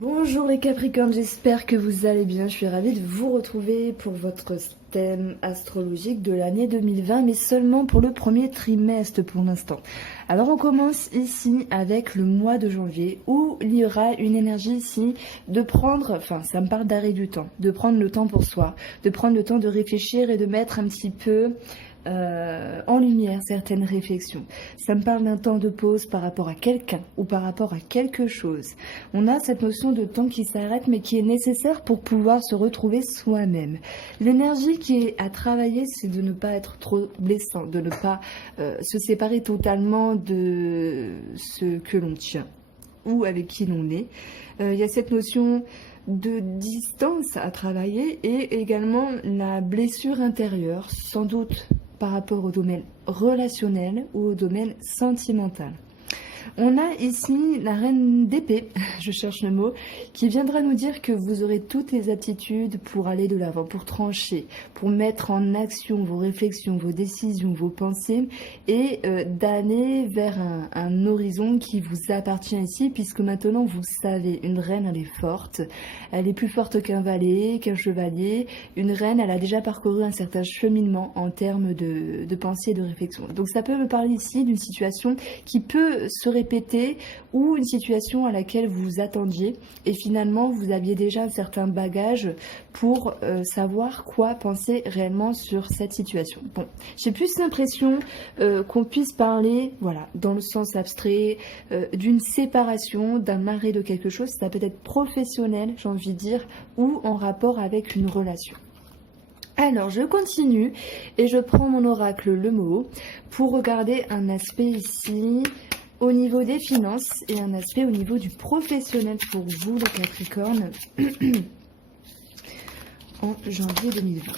Bonjour les Capricornes, j'espère que vous allez bien. Je suis ravie de vous retrouver pour votre thème astrologique de l'année 2020, mais seulement pour le premier trimestre pour l'instant. Alors on commence ici avec le mois de janvier où il y aura une énergie ici de prendre, enfin ça me parle d'arrêt du temps, de prendre le temps pour soi, de prendre le temps de réfléchir et de mettre un petit peu en lumière certaines réflexions. Ça me parle d'un temps de pause par rapport à quelqu'un ou par rapport à quelque chose. On a cette notion de temps qui s'arrête mais qui est nécessaire pour pouvoir se retrouver soi-même. L'énergie qui est à travailler, c'est de ne pas être trop blessant, de ne pas se séparer totalement de ce que l'on tient ou avec qui l'on est. Il y a cette notion de distance à travailler et également la blessure intérieure, sans doute par rapport au domaine relationnel ou au domaine sentimental. On a ici la reine d'épée, je cherche le mot, qui viendra nous dire que vous aurez toutes les aptitudes pour aller de l'avant, pour trancher, pour mettre en action vos réflexions, vos décisions, vos pensées et d'aller vers un horizon qui vous appartient ici, puisque maintenant vous savez, une reine elle est forte, elle est plus forte qu'un valet, qu'un chevalier. Une reine elle a déjà parcouru un certain cheminement en termes de pensée et de réflexion. Donc ça peut me parler ici d'une situation qui peut se répéter ou une situation à laquelle vous vous attendiez et finalement vous aviez déjà un certain bagage pour savoir quoi penser réellement sur cette situation. Bon, j'ai plus l'impression qu'on puisse parler, voilà, dans le sens abstrait, d'une séparation, d'un arrêt de quelque chose. Ça peut être professionnel, j'ai envie de dire, ou en rapport avec une relation. Alors, je continue et je prends mon oracle, le mot, pour regarder un aspect ici au niveau des finances et un aspect au niveau du professionnel pour vous, les Capricornes, en janvier 2020.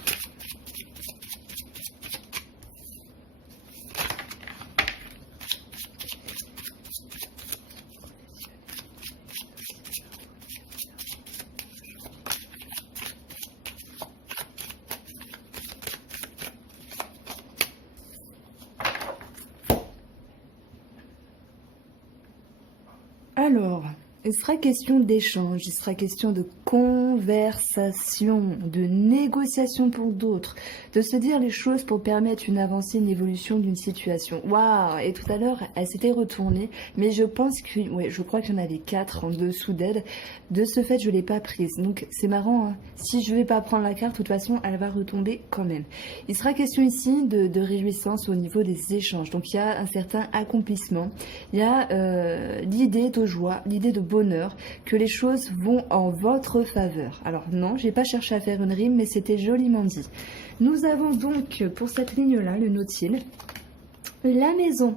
Alors, il sera question d'échange, il sera question de conversation, de négociation pour d'autres, de se dire les choses pour permettre une avancée, une évolution d'une situation. Waouh! Et tout à l'heure, elle s'était retournée, mais je pense que, ouais, je crois qu'il y en avait 4 en dessous d'elle. De ce fait, je ne l'ai pas prise. Donc, c'est marrant, hein. Si je ne vais pas prendre la carte, de toute façon, elle va retomber quand même. Il sera question ici de réjouissance au niveau des échanges. Donc, il y a un certain accomplissement. Il y a l'idée de joie, l'idée de bonheur, que les choses vont en votre faveur. Alors non, j'ai pas cherché à faire une rime, mais c'était joliment dit. Nous avons donc pour cette ligne-là, le nautile, la maison,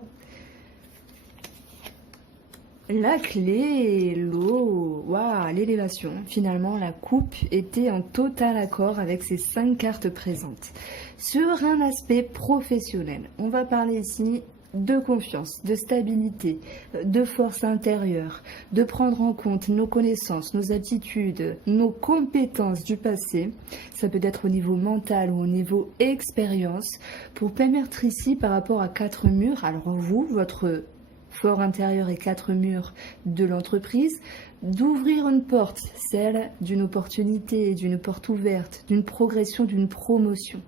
la clé, l'eau, waouh, l'élévation. Finalement, la coupe était en total accord avec ces 5 cartes présentes. Sur un aspect professionnel, on va parler ici de confiance, de stabilité, de force intérieure, de prendre en compte nos connaissances, nos aptitudes, nos compétences du passé. Ça peut être au niveau mental ou au niveau expérience pour permettre ici par rapport à 4 murs. Alors vous, votre fort intérieur et 4 murs de l'entreprise, d'ouvrir une porte, celle d'une opportunité, d'une porte ouverte, d'une progression, d'une promotion.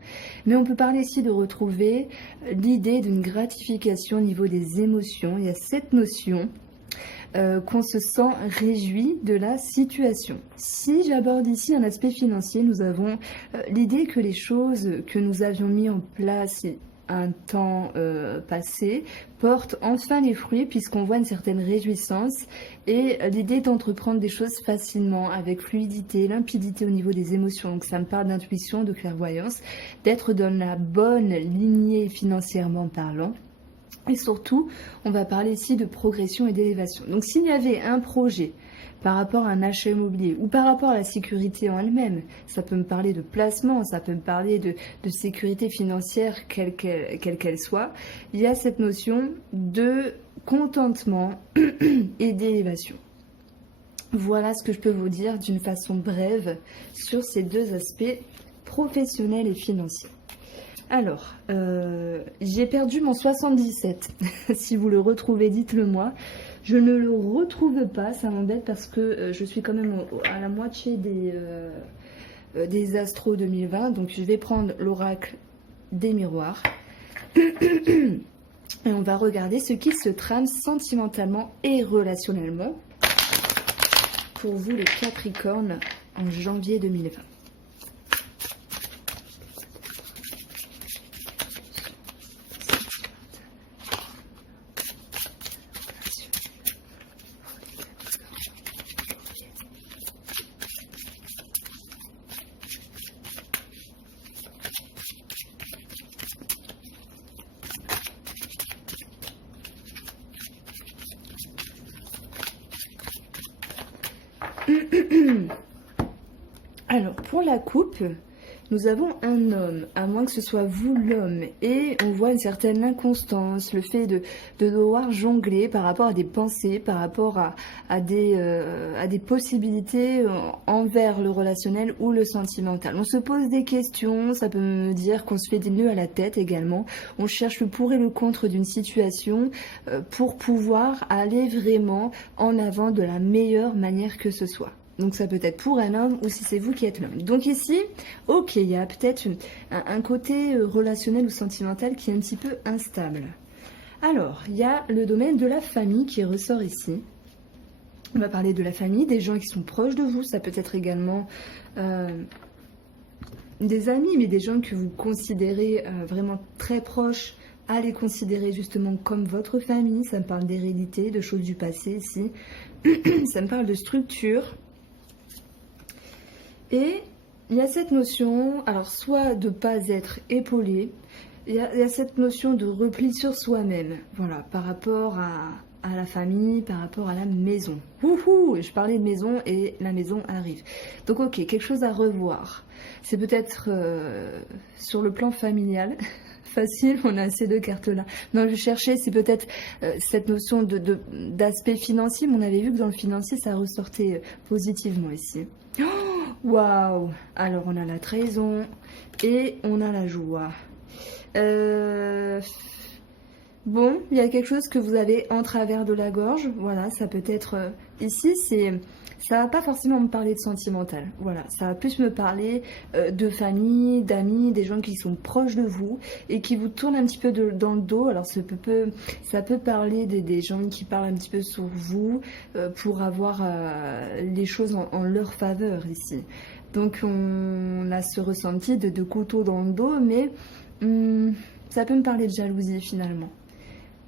Mais on peut parler ici de retrouver l'idée d'une gratification au niveau des émotions. Il y a cette notion qu'on se sent réjoui de la situation. Si j'aborde ici un aspect financier, nous avons l'idée que les choses que nous avions mis en place un temps passé porte enfin les fruits puisqu'on voit une certaine réjouissance et l'idée d'entreprendre des choses facilement avec fluidité, limpidité au niveau des émotions. Donc ça me parle d'intuition, de clairvoyance, d'être dans la bonne lignée financièrement parlant. Et surtout, on va parler ici de progression et d'élévation. Donc s'il y avait un projet par rapport à un achat immobilier ou par rapport à la sécurité en elle-même, ça peut me parler de placement, ça peut me parler de sécurité financière quelle qu'elle soit, il y a cette notion de contentement et d'élévation. Voilà ce que je peux vous dire d'une façon brève sur ces deux aspects professionnels et financiers. Alors, j'ai perdu mon 77. Si vous le retrouvez, dites-le moi. Je ne le retrouve pas, ça m'embête parce que je suis quand même à la moitié des Astros 2020. Donc je vais prendre l'oracle des miroirs. Et on va regarder ce qui se trame sentimentalement et relationnellement pour vous les Capricornes en janvier 2020. Alors, pour la coupe, nous avons un homme, à moins que ce soit vous l'homme, et on voit une certaine inconstance, le fait de devoir jongler par rapport à des pensées, par rapport à des possibilités envers le relationnel ou le sentimental. On se pose des questions, ça peut me dire qu'on se fait des nœuds à la tête également, on cherche le pour et le contre d'une situation pour pouvoir aller vraiment en avant de la meilleure manière que ce soit. Donc ça peut être pour un homme ou si c'est vous qui êtes l'homme. Donc ici, ok, il y a peut-être un côté relationnel ou sentimental qui est un petit peu instable. Alors, il y a le domaine de la famille qui ressort ici. On va parler de la famille, des gens qui sont proches de vous. Ça peut être également des amis, mais des gens que vous considérez vraiment très proches. À les considérer justement comme votre famille. Ça me parle d'hérédité, de choses du passé ici. Ça me parle de structure. Et il y a cette notion, alors soit de ne pas être épaulé, il y a cette notion de repli sur soi-même, voilà, par rapport à la famille, par rapport à la maison. Wouhou, je parlais de maison et la maison arrive. Donc ok, quelque chose à revoir. C'est peut-être sur le plan familial. Facile, on a ces deux cartes-là. Non, je cherchais, c'est peut-être cette notion d'aspect financier, mais on avait vu que dans le financier, ça ressortait positivement ici. Waouh! Alors, on a la trahison et on a la joie. Bon, il y a quelque chose que vous avez en travers de la gorge. Voilà, ça peut être... ici, ça va pas forcément me parler de sentimental. Voilà, ça va plus me parler de famille, d'amis, des gens qui sont proches de vous et qui vous tournent un petit peu dans le dos. Alors, ça peut parler des gens qui parlent un petit peu sur vous pour avoir les choses en leur faveur ici. Donc, on a ce ressenti de couteau dans le dos, mais ça peut me parler de jalousie finalement.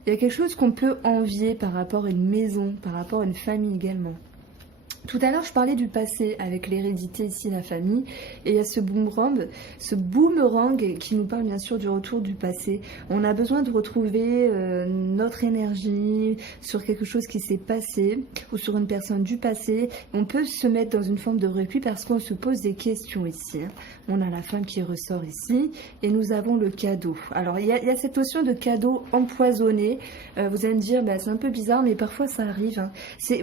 Il y a quelque chose qu'on peut envier par rapport à une maison, par rapport à une famille également. Tout à l'heure, je parlais du passé avec l'hérédité ici, la famille, et il y a ce boomerang qui nous parle bien sûr du retour du passé. On a besoin de retrouver notre énergie sur quelque chose qui s'est passé ou sur une personne du passé. On peut se mettre dans une forme de repli parce qu'on se pose des questions ici. On a la femme qui ressort ici et nous avons le cadeau. Alors, il y a cette notion de cadeau empoisonné. Vous allez me dire, bah, c'est un peu bizarre, mais parfois ça arrive.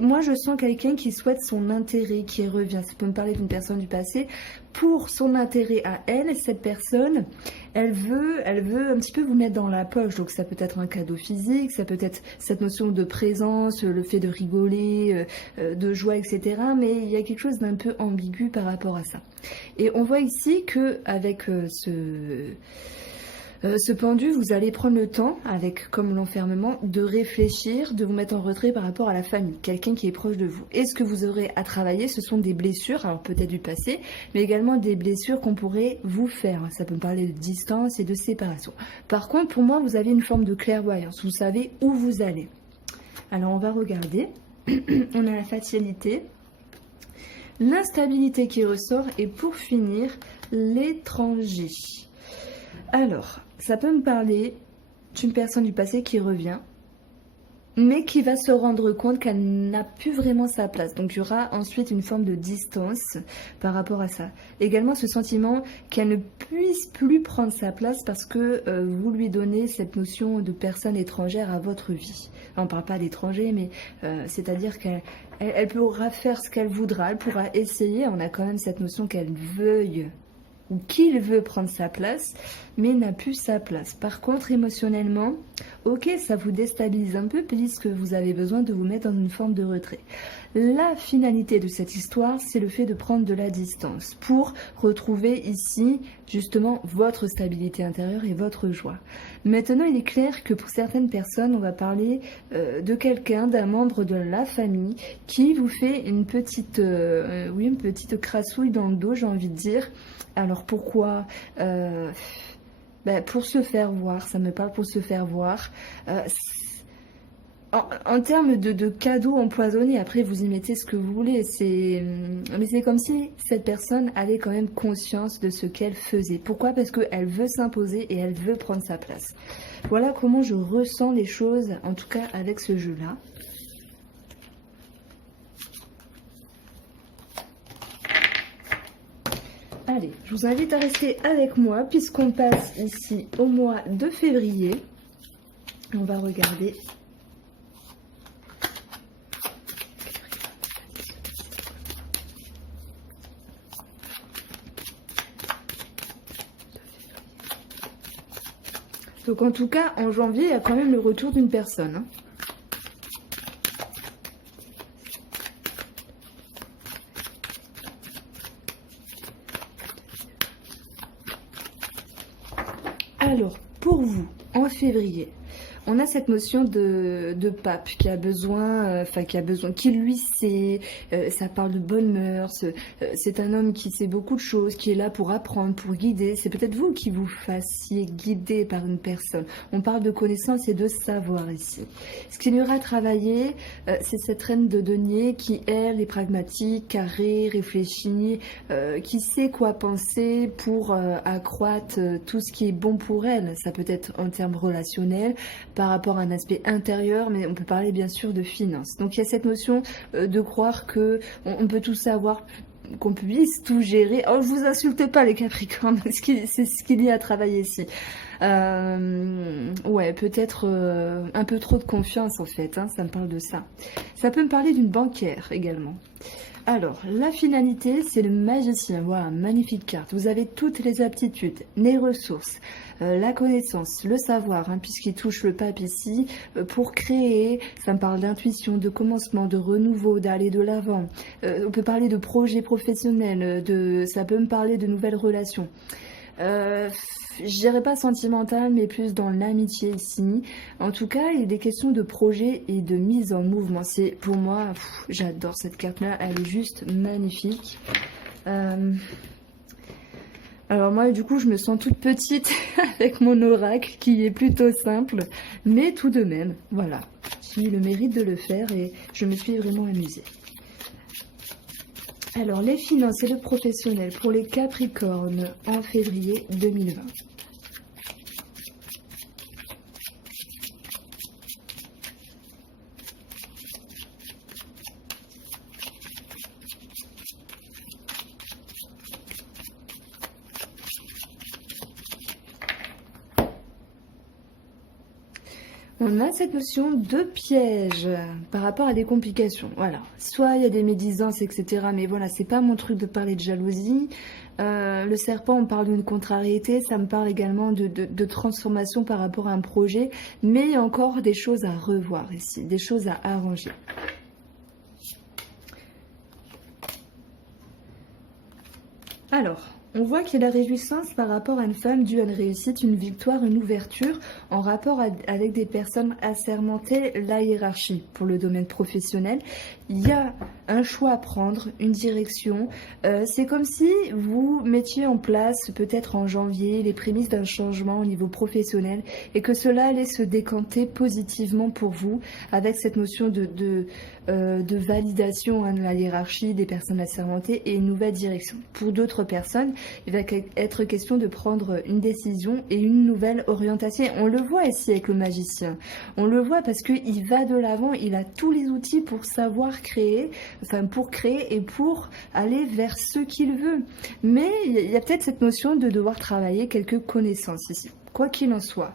Moi, je sens quelqu'un qui souhaite son intérêt qui revient. Ça peut me parler d'une personne du passé. Pour son intérêt à elle, cette personne, elle veut un petit peu vous mettre dans la poche. Donc ça peut être un cadeau physique, ça peut être cette notion de présence, le fait de rigoler, de joie, etc. Mais il y a quelque chose d'un peu ambigu par rapport à ça. Et on voit ici que avec ce pendu, vous allez prendre le temps, avec comme l'enfermement, de réfléchir, de vous mettre en retrait par rapport à la famille, quelqu'un qui est proche de vous. Et ce que vous aurez à travailler, ce sont des blessures, alors peut-être du passé, mais également des blessures qu'on pourrait vous faire. Ça peut me parler de distance et de séparation. Par contre, pour moi, vous avez une forme de clairvoyance, vous savez où vous allez. Alors on va regarder, on a la fatalité, l'instabilité qui ressort, et pour finir, l'étranger. Alors, ça peut me parler d'une personne du passé qui revient, mais qui va se rendre compte qu'elle n'a plus vraiment sa place. Donc, il y aura ensuite une forme de distance par rapport à ça. Également, ce sentiment qu'elle ne puisse plus prendre sa place parce que vous lui donnez cette notion de personne étrangère à votre vie. On ne parle pas d'étranger, mais c'est-à-dire qu'elle pourra faire ce qu'elle voudra, elle pourra essayer. On a quand même cette notion qu'elle veuille ou qu'il veut prendre sa place, mais n'a plus sa place. Par contre, émotionnellement, Ok, ça vous déstabilise un peu puisque vous avez besoin de vous mettre dans une forme de retrait. La finalité de cette histoire, c'est le fait de prendre de la distance pour retrouver ici justement votre stabilité intérieure et votre joie. Maintenant, il est clair que pour certaines personnes, on va parler de quelqu'un, d'un membre de la famille qui vous fait une petite crassouille dans le dos, j'ai envie de dire. Alors pourquoi pour se faire voir, ça me parle pour se faire voir. En termes de cadeaux empoisonnés, après vous y mettez ce que vous voulez, mais c'est comme si cette personne avait quand même conscience de ce qu'elle faisait. Pourquoi? Parce qu'elle veut s'imposer et elle veut prendre sa place. Voilà comment je ressens les choses, en tout cas avec ce jeu-là. Allez, je vous invite à rester avec moi puisqu'on passe ici au mois de février. On va regarder. Donc en tout cas, en janvier, il y a quand même le retour d'une personne. Hein. Alors, pour vous, en février, on a cette notion de pape qui a besoin, qui lui sait, ça parle de bonnes mœurs, c'est un homme qui sait beaucoup de choses, qui est là pour apprendre, pour guider. C'est peut-être vous qui vous fassiez guider par une personne. On parle de connaissance et de savoir ici. Ce qu'il y aura à travailler, c'est cette reine de denier qui, elle, est pragmatique, carrée, réfléchie, qui sait quoi penser pour accroître tout ce qui est bon pour elle. Ça peut être en termes relationnels, par rapport à un aspect intérieur, mais on peut parler bien sûr de finances. Donc il y a cette notion de croire que on peut tout savoir, qu'on puisse tout gérer. Oh, je vous insulte pas les Capricornes, c'est ce qu'il y a à travailler ici. Ouais, peut-être un peu trop de confiance en fait, hein, ça me parle de ça. Ça peut me parler d'une banquière également. Alors, la finalité, c'est le magicien. Voilà, magnifique carte. Vous avez toutes les aptitudes, les ressources, la connaissance, le savoir, hein, puisqu'il touche le pape ici, pour créer. Ça me parle d'intuition, de commencement, de renouveau, d'aller de l'avant. On peut parler de projets professionnels, ça peut me parler de nouvelles relations. Je dirais pas sentimental, mais plus dans l'amitié ici. En tout cas, il est des questions de projet et de mise en mouvement. C'est pour moi, j'adore cette carte-là, elle est juste magnifique. Alors moi, du coup, je me sens toute petite avec mon oracle qui est plutôt simple, mais tout de même, voilà. J'ai eu le mérite de le faire et je me suis vraiment amusée. Alors, les finances et le professionnel pour les Capricornes en février 2020. On a cette notion de piège par rapport à des complications. Voilà. Soit il y a des médisances, etc. Mais voilà, c'est pas mon truc de parler de jalousie. Le serpent, on parle d'une contrariété. Ça me parle également de transformation par rapport à un projet. Mais il y a encore des choses à revoir ici, des choses à arranger. Alors, on voit qu'il y a la réjouissance par rapport à une femme due à une réussite, une victoire, une ouverture en rapport avec des personnes assermentées, la hiérarchie pour le domaine professionnel. Il y a un choix à prendre, une direction. C'est comme si vous mettiez en place peut-être en janvier les prémices d'un changement au niveau professionnel et que cela allait se décanter positivement pour vous avec cette notion de validation de la hiérarchie des personnes assermentées et une nouvelle direction. Pour d'autres personnes, il va être question de prendre une décision et une nouvelle orientation. On le voit ici avec le magicien. On le voit parce qu'il va de l'avant, il a tous les outils pour savoir créer, enfin pour créer et pour aller vers ce qu'il veut. Mais il y a peut-être cette notion de devoir travailler quelques connaissances ici. Quoi qu'il en soit,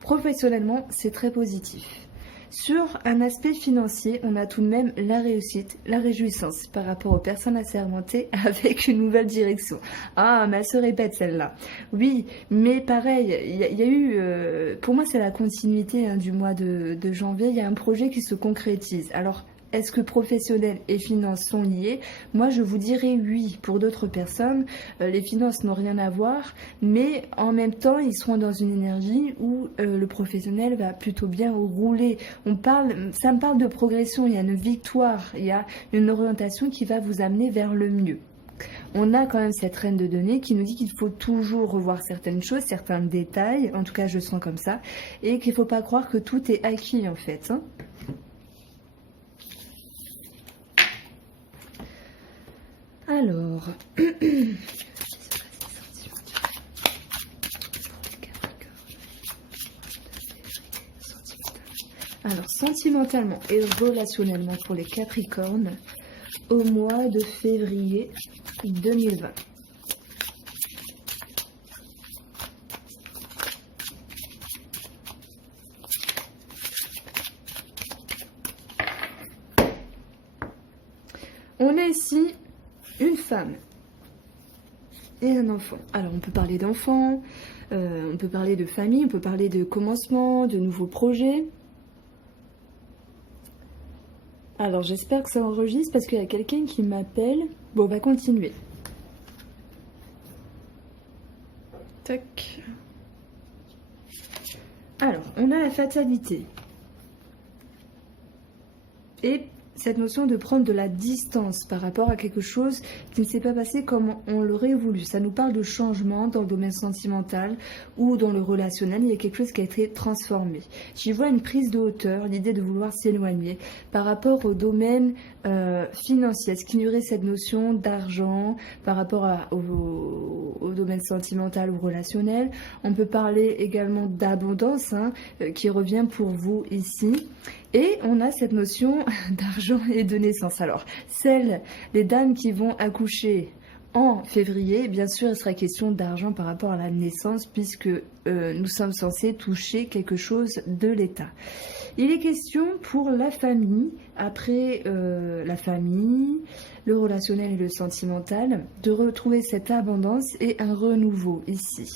professionnellement, c'est très positif. Sur un aspect financier, on a tout de même la réussite, la réjouissance par rapport aux personnes assermentées avec une nouvelle direction. Ah, mais elle se répète celle-là. Oui, mais pareil, il y a eu, pour moi c'est la continuité hein, du mois de janvier, il y a un projet qui se concrétise. Alors, est-ce que professionnel et finances sont liés? Moi, je vous dirais oui. Pour d'autres personnes, les finances n'ont rien à voir, mais en même temps, ils seront dans une énergie où le professionnel va plutôt bien rouler. Ça me parle de progression, il y a une victoire, il y a une orientation qui va vous amener vers le mieux. On a quand même cette reine de données qui nous dit qu'il faut toujours revoir certaines choses, certains détails, en tout cas je sens comme ça, et qu'il ne faut pas croire que tout est acquis en fait. Hein. Alors, sentimentalement et relationnellement pour les Capricornes au mois de février 2020. On a ici une femme et un enfant. Alors on peut parler d'enfants, on peut parler de famille, on peut parler de commencement, de nouveaux projets. Alors j'espère que ça enregistre parce qu'il y a quelqu'un qui m'appelle. Bon, on va continuer. Tac. Alors, on a la fatalité. Et cette notion de prendre de la distance par rapport à quelque chose qui ne s'est pas passé comme on l'aurait voulu. Ça nous parle de changement dans le domaine sentimental ou dans le relationnel. Il y a quelque chose qui a été transformé. J'y vois une prise de hauteur, l'idée de vouloir s'éloigner par rapport au domaine financier. Est-ce qu'il y aurait cette notion d'argent par rapport au domaine sentimental ou relationnel? On peut parler également d'abondance qui revient pour vous ici. Et on a cette notion d'argent et de naissance. Alors, les dames qui vont accoucher en février, bien sûr, il sera question d'argent par rapport à la naissance puisque nous sommes censés toucher quelque chose de l'État. Il est question pour la famille, après la famille, le relationnel et le sentimental, de retrouver cette abondance et un renouveau ici.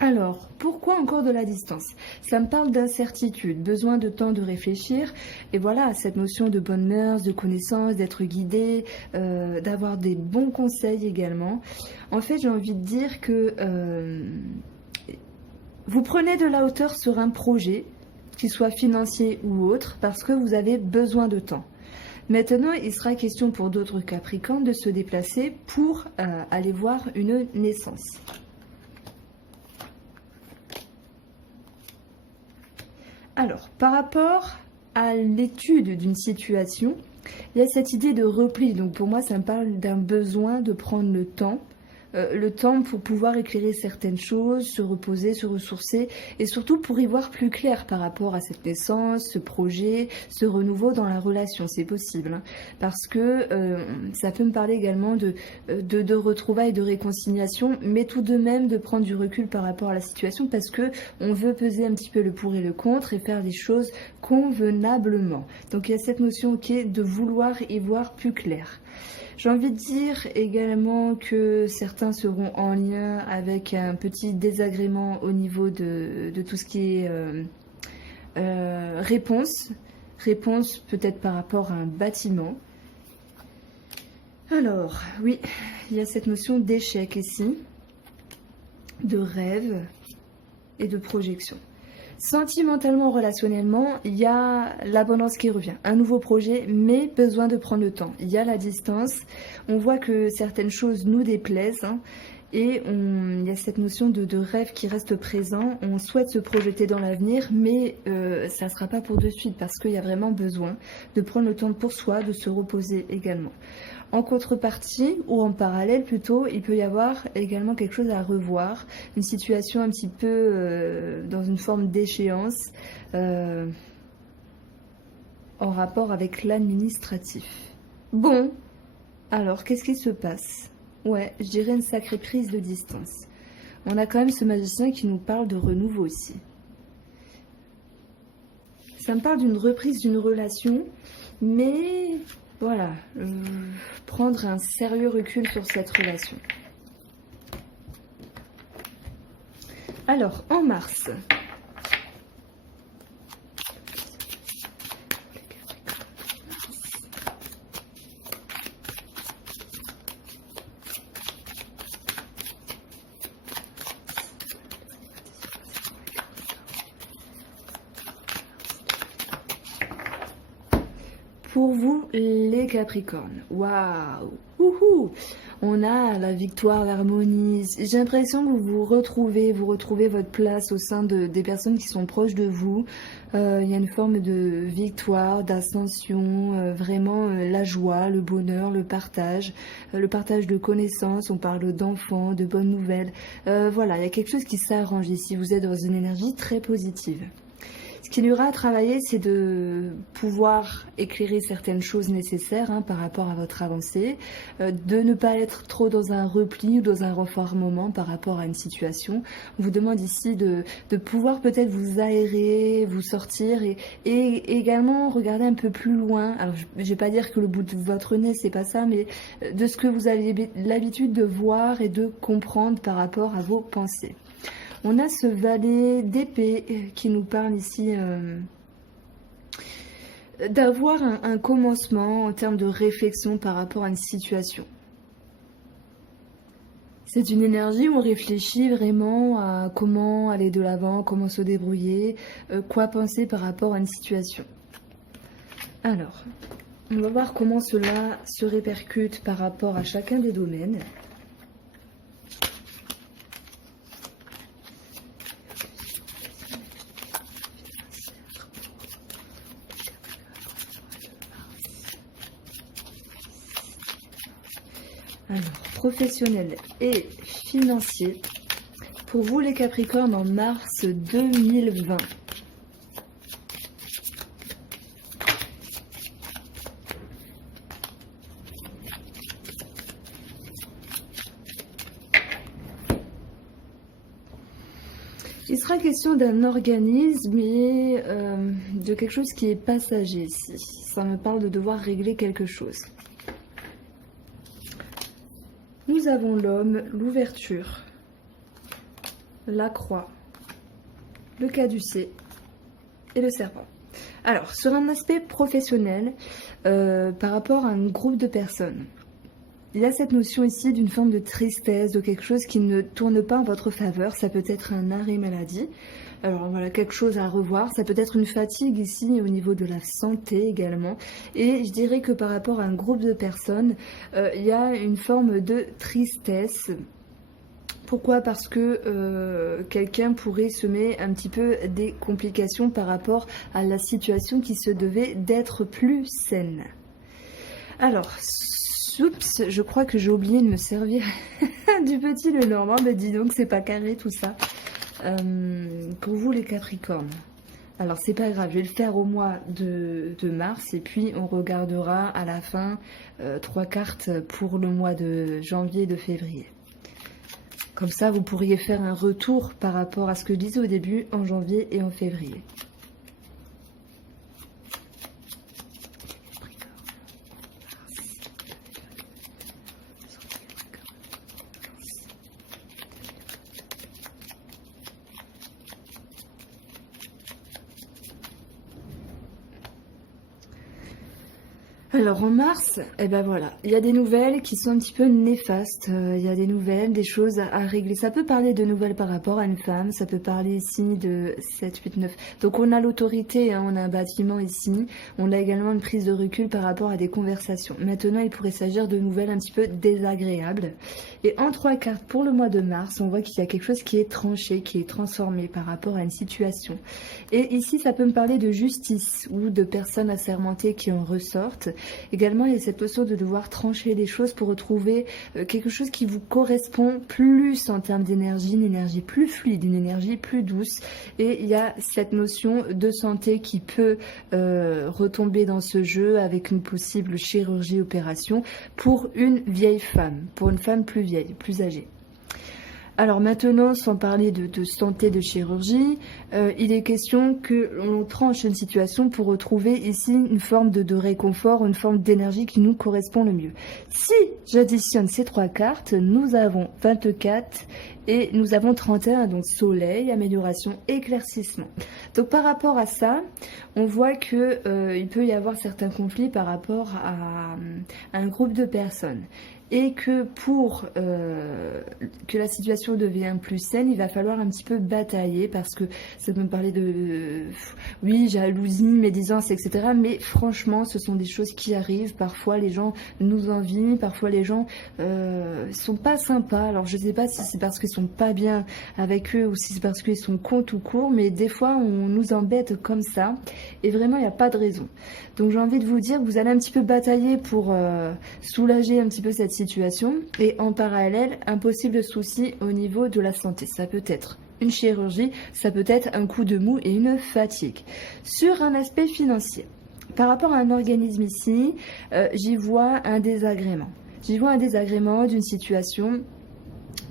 Alors, pourquoi encore de la distance? Ça me parle d'incertitude, besoin de temps de réfléchir. Et voilà, cette notion de bonnes mœurs, de connaissance, d'être guidé, d'avoir des bons conseils également. En fait, j'ai envie de dire que vous prenez de la hauteur sur un projet, qu'il soit financier ou autre, parce que vous avez besoin de temps. Maintenant, il sera question pour d'autres Capricornes de se déplacer pour aller voir une naissance. Alors, par rapport à l'étude d'une situation, il y a cette idée de repli. Donc pour moi, ça me parle d'un besoin de prendre le temps pour pouvoir éclairer certaines choses, se reposer, se ressourcer, et surtout pour y voir plus clair par rapport à cette naissance, ce projet, ce renouveau dans la relation, c'est possible. Hein, parce que ça peut me parler également de retrouvailles, de réconciliation, mais tout de même de prendre du recul par rapport à la situation, parce que on veut peser un petit peu le pour et le contre et faire les choses convenablement. Donc il y a cette notion qui est de vouloir y voir plus clair. J'ai envie de dire également que certains seront en lien avec un petit désagrément au niveau de tout ce qui est réponse. Réponse peut-être par rapport à un bâtiment. Alors, oui, il y a cette notion d'échec ici, de rêve et de projection. Sentimentalement, relationnellement, il y a l'abondance qui revient. Un nouveau projet, mais besoin de prendre le temps. Il y a la distance. On voit que certaines choses nous déplaisent. Et il y a cette notion de rêve qui reste présent. On souhaite se projeter dans l'avenir, mais ça ne sera pas pour de suite parce qu'il y a vraiment besoin de prendre le temps pour soi, de se reposer également. En contrepartie, ou en parallèle plutôt, il peut y avoir également quelque chose à revoir, une situation un petit peu dans une forme d'échéance en rapport avec l'administratif. Bon, alors qu'est-ce qui se passe? Ouais, je dirais une sacrée prise de distance. On a quand même ce magicien qui nous parle de renouveau ici. Ça me parle d'une reprise d'une relation, mais voilà, prendre un sérieux recul sur cette relation. Alors, en mars, pour vous, les Capricornes, waouh, wouhou, on a la victoire, l'harmonie. J'ai l'impression que vous retrouvez votre place au sein des personnes qui sont proches de vous. Il y a une forme de victoire, d'ascension, vraiment la joie, le bonheur, le partage de connaissances. On parle d'enfants, de bonnes nouvelles. Voilà, il y a quelque chose qui s'arrange ici. Vous êtes dans une énergie très positive. Ce qu'il y aura à travailler, c'est de pouvoir éclairer certaines choses nécessaires par rapport à votre avancée, de ne pas être trop dans un repli ou dans un renfermement par rapport à une situation. On vous demande ici de pouvoir peut-être vous aérer, vous sortir et également regarder un peu plus loin. Alors, je ne vais pas dire que le bout de votre nez, c'est pas ça, mais de ce que vous avez l'habitude de voir et de comprendre par rapport à vos pensées. On a ce valet d'épée qui nous parle ici d'avoir un commencement en termes de réflexion par rapport à une situation. C'est une énergie où on réfléchit vraiment à comment aller de l'avant, comment se débrouiller, quoi penser par rapport à une situation. Alors, on va voir comment cela se répercute par rapport à chacun des domaines. Alors, professionnel et financier, pour vous les Capricornes en mars 2020. Il sera question d'un organisme et de quelque chose qui est passager ici. Ça me parle de devoir régler quelque chose. Nous avons l'homme, l'ouverture, la croix, le caducée et le serpent. Alors, sur un aspect professionnel, par rapport à un groupe de personnes, il y a cette notion ici d'une forme de tristesse, de quelque chose qui ne tourne pas en votre faveur. Ça peut être un arrêt maladie. Alors voilà, quelque chose à revoir. Ça peut être une fatigue ici au niveau de la santé également. Et je dirais que par rapport à un groupe de personnes, il y a une forme de tristesse. Pourquoi? Parce que quelqu'un pourrait semer un petit peu des complications par rapport à la situation qui se devait d'être plus saine. Alors, oups, je crois que j'ai oublié de me servir du petit Lenormand. Ben dis donc, c'est pas carré tout ça. Pour vous les Capricornes. Alors c'est pas grave, je vais le faire au mois de mars et puis on regardera à la fin 3 cartes pour le mois de janvier et de février. Comme ça, vous pourriez faire un retour par rapport à ce que je disais au début en janvier et en février. Alors en mars, eh ben voilà, il y a des nouvelles qui sont un petit peu néfastes, il y a des nouvelles, des choses à régler. Ça peut parler de nouvelles par rapport à une femme, ça peut parler ici de 7, 8, 9. Donc on a l'autorité, on a un bâtiment ici, on a également une prise de recul par rapport à des conversations. Maintenant, il pourrait s'agir de nouvelles un petit peu désagréables. Et en 3 cartes pour le mois de mars, on voit qu'il y a quelque chose qui est tranché, qui est transformé par rapport à une situation. Et ici, ça peut me parler de justice ou de personnes assermentées qui en ressortent. Également, il y a cette notion de devoir trancher les choses pour retrouver quelque chose qui vous correspond plus en termes d'énergie, une énergie plus fluide, une énergie plus douce. Et il y a cette notion de santé qui peut retomber dans ce jeu avec une possible chirurgie, opération pour une vieille femme, pour une femme plus vieille, plus âgée. Alors maintenant, sans parler de santé, de chirurgie, il est question que l'on tranche une situation pour retrouver ici une forme de réconfort, une forme d'énergie qui nous correspond le mieux. Si j'additionne ces 3 cartes, nous avons 24 et nous avons 31, donc soleil, amélioration, éclaircissement. Donc par rapport à ça, on voit que il peut y avoir certains conflits par rapport à un groupe de personnes. Et que pour que la situation devienne plus saine, il va falloir un petit peu batailler parce que ça peut me parler de oui, jalousie, médisance, etc. Mais franchement, ce sont des choses qui arrivent. Parfois, les gens nous envient, parfois les gens sont pas sympas. Alors, je sais pas si c'est parce qu'ils sont pas bien avec eux ou si c'est parce qu'ils sont cons tout court, mais des fois, on nous embête comme ça. Et vraiment, il n'y a pas de raison. Donc, j'ai envie de vous dire que vous allez un petit peu batailler pour soulager un petit peu cette situation et en parallèle un possible souci au niveau de la santé. Ça peut être une chirurgie, ça peut être un coup de mou et une fatigue. Sur un aspect financier, par rapport à un organisme ici, j'y vois un désagrément. J'y vois un désagrément d'une situation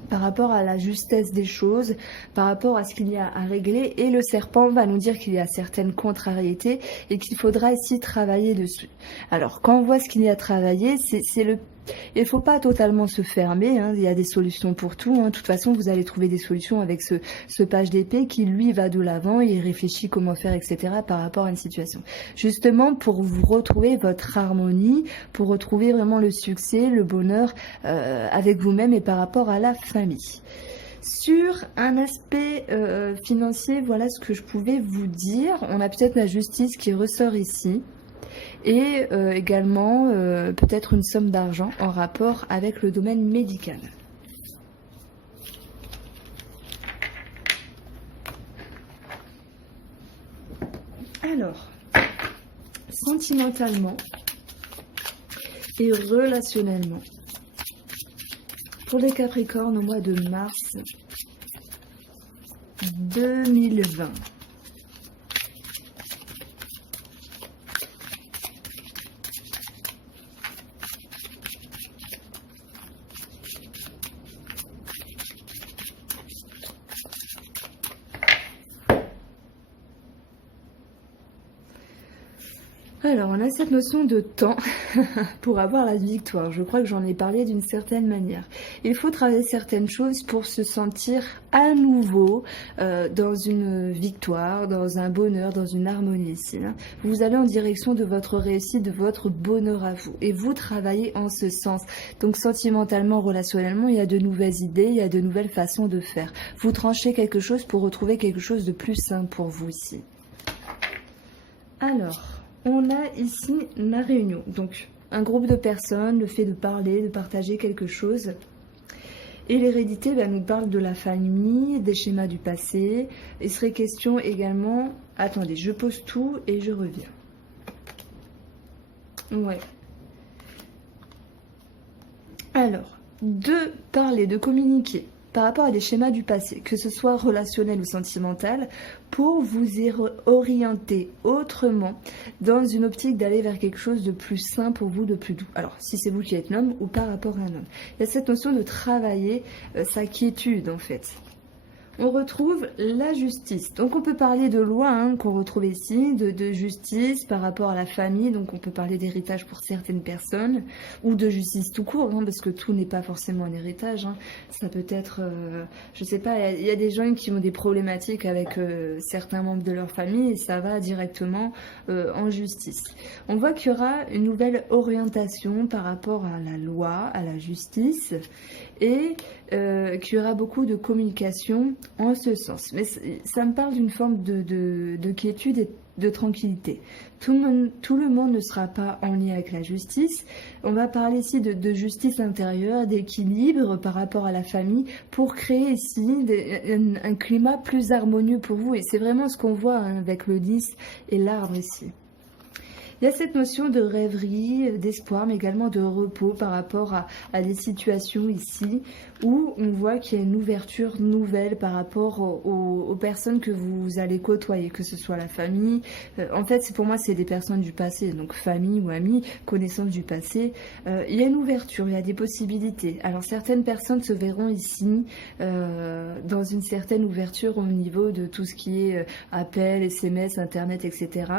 par rapport à la justesse des choses, par rapport à ce qu'il y a à régler. Et le serpent va nous dire qu'il y a certaines contrariétés et qu'il faudra ici travailler dessus. Alors, quand on voit ce qu'il y a à travailler, c'est le... Il ne faut pas totalement se fermer, hein. Il y a des solutions pour tout, hein. De toute façon, vous allez trouver des solutions avec ce page d'épée qui, lui, va de l'avant, il réfléchit comment faire, etc. par rapport à une situation. Justement, pour vous retrouver votre harmonie, pour retrouver vraiment le succès, le bonheur avec vous-même et par rapport à la famille. Sur un aspect financier, voilà ce que je pouvais vous dire. On a peut-être la justice qui ressort ici. Et également peut-être une somme d'argent en rapport avec le domaine médical. Alors, sentimentalement et relationnellement, pour les Capricornes au mois de mars 2020. Alors, on a cette notion de temps pour avoir la victoire. Je crois que j'en ai parlé d'une certaine manière. Il faut travailler certaines choses pour se sentir à nouveau dans une victoire, dans un bonheur, dans une harmonie ici. Hein. Vous allez en direction de votre réussite, de votre bonheur à vous. Et vous travaillez en ce sens. Donc, sentimentalement, relationnellement, il y a de nouvelles idées, il y a de nouvelles façons de faire. Vous tranchez quelque chose pour retrouver quelque chose de plus sain pour vous ici. Alors... on a ici la réunion, donc un groupe de personnes, le fait de parler, de partager quelque chose. Et l'hérédité nous parle de la famille, des schémas du passé. Il serait question également... Attendez, je pose tout et je reviens. Ouais. Alors, de parler, de communiquer par rapport à des schémas du passé, que ce soit relationnel ou sentimental, pour vous orienter autrement dans une optique d'aller vers quelque chose de plus sain pour vous, de plus doux. Alors, si c'est vous qui êtes l'homme ou par rapport à un homme. Il y a cette notion de travailler sa quiétude, en fait. On retrouve la justice. Donc on peut parler de loi qu'on retrouve ici, de justice par rapport à la famille. Donc on peut parler d'héritage pour certaines personnes ou de justice tout court, parce que tout n'est pas forcément un héritage. Ça peut être, je sais pas, il y a des gens qui ont des problématiques avec certains membres de leur famille et ça va directement en justice. On voit qu'il y aura une nouvelle orientation par rapport à la loi, à la justice et qu'il y aura beaucoup de communication en ce sens. Mais ça me parle d'une forme de quiétude et de tranquillité. Tout le monde ne sera pas en lien avec la justice. On va parler ici de justice intérieure, d'équilibre par rapport à la famille pour créer ici un climat plus harmonieux pour vous. Et c'est vraiment ce qu'on voit avec le 10 et l'arbre ici. Il y a cette notion de rêverie, d'espoir, mais également de repos par rapport à des situations ici où on voit qu'il y a une ouverture nouvelle par rapport aux personnes que vous allez côtoyer, que ce soit la famille. En fait, pour moi, c'est des personnes du passé, donc famille ou amis, connaissances du passé. Il y a une ouverture, il y a des possibilités. Alors, certaines personnes se verront ici dans une certaine ouverture au niveau de tout ce qui est appel, SMS, Internet, etc.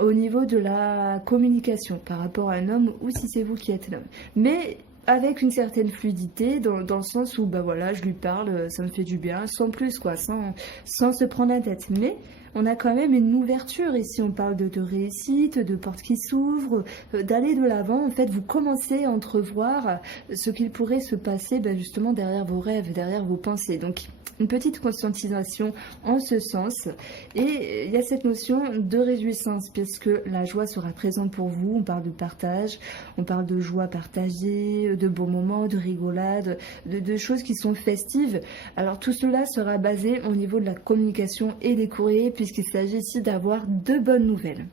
Au niveau de la communication par rapport à un homme ou si c'est vous qui êtes l'homme. Mais avec une certaine fluidité, dans le sens où, bah voilà, je lui parle, ça me fait du bien, sans plus, quoi, sans se prendre la tête. Mais on a quand même une ouverture ici, on parle de réussite, de portes qui s'ouvrent, d'aller de l'avant. En fait, vous commencez à entrevoir ce qu'il pourrait se passer bah, justement derrière vos rêves, derrière vos pensées. Donc, une petite conscientisation en ce sens. Et il y a cette notion de réjouissance, puisque la joie sera présente pour vous. On parle de partage, on parle de joie partagée, de bons moments, de rigolade, de choses qui sont festives. Alors tout cela sera basé au niveau de la communication et des courriers, puisqu'il s'agit ici d'avoir de bonnes nouvelles.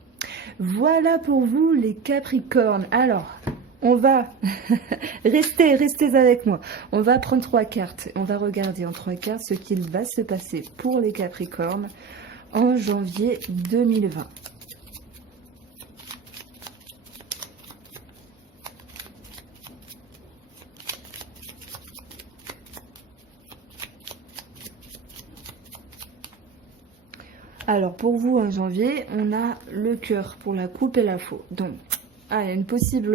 Voilà pour vous les Capricornes. Alors, on va restez avec moi. On va prendre 3 cartes. On va regarder en 3 cartes ce qu'il va se passer pour les Capricornes en janvier 2020. Alors pour vous en janvier, on a le cœur pour la coupe et la faux. Donc, il y a une possible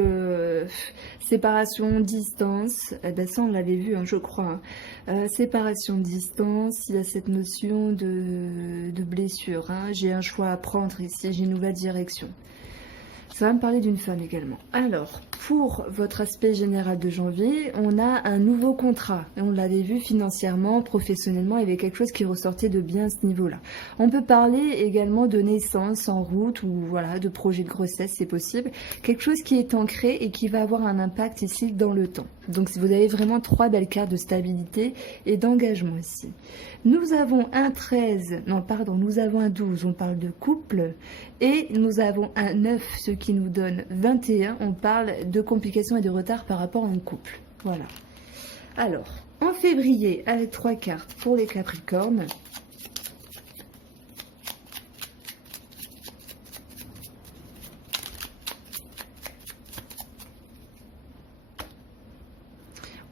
séparation, distance. Eh ben ça, on l'avait vu, hein, je crois. Hein. Séparation, distance. Il y a cette notion de blessure. Hein. J'ai un choix à prendre ici. J'ai une nouvelle direction. Ça va me parler d'une femme également. Alors, pour votre aspect général de janvier, on a un nouveau contrat. On l'avait vu financièrement, professionnellement, il y avait quelque chose qui ressortait de bien à ce niveau-là. On peut parler également de naissance en route ou voilà, de projet de grossesse, c'est possible. Quelque chose qui est ancré et qui va avoir un impact ici dans le temps. Donc, vous avez vraiment 3 belles cartes de stabilité et d'engagement ici. Nous avons un 13, non pardon, nous avons un 12, on parle de couple. Et nous avons un 9, ce qui nous donne 21. On parle de complications et de retard par rapport à un couple. Voilà. Alors, en février, avec 3 cartes pour les Capricornes.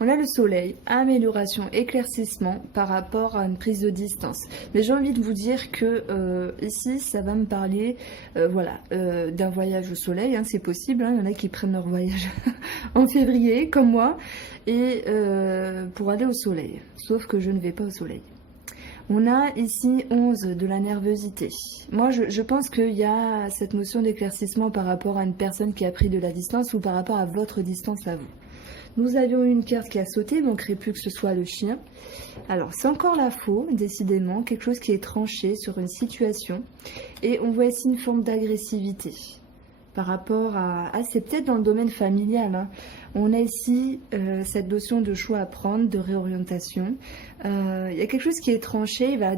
On a le soleil, amélioration, éclaircissement par rapport à une prise de distance. Mais j'ai envie de vous dire que ici, ça va me parler d'un voyage au soleil. Hein, c'est possible, hein, il y en a qui prennent leur voyage en février, comme moi, et pour aller au soleil. Sauf que je ne vais pas au soleil. On a ici 11 de la nervosité. Moi, je pense qu'il y a cette notion d'éclaircissement par rapport à une personne qui a pris de la distance ou par rapport à votre distance à vous. Nous avions une carte qui a sauté, il ne manquerait plus que ce soit le chien. Alors, c'est encore la faux, décidément, quelque chose qui est tranché sur une situation. Et on voit ici une forme d'agressivité par rapport à... Ah, c'est peut-être dans le domaine familial. Hein. On a ici cette notion de choix à prendre, de réorientation. Il y a quelque chose qui est tranché, il va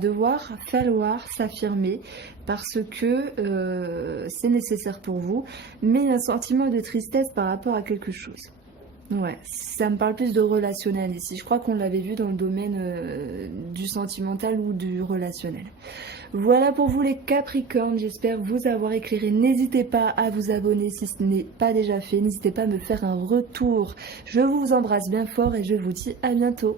falloir s'affirmer parce que c'est nécessaire pour vous. Mais il y a un sentiment de tristesse par rapport à quelque chose. Ouais, ça me parle plus de relationnel ici. Je crois qu'on l'avait vu dans le domaine du sentimental ou du relationnel. Voilà pour vous les Capricornes, j'espère vous avoir éclairé. N'hésitez pas à vous abonner si ce n'est pas déjà fait. N'hésitez pas à me faire un retour. Je vous embrasse bien fort et je vous dis à bientôt.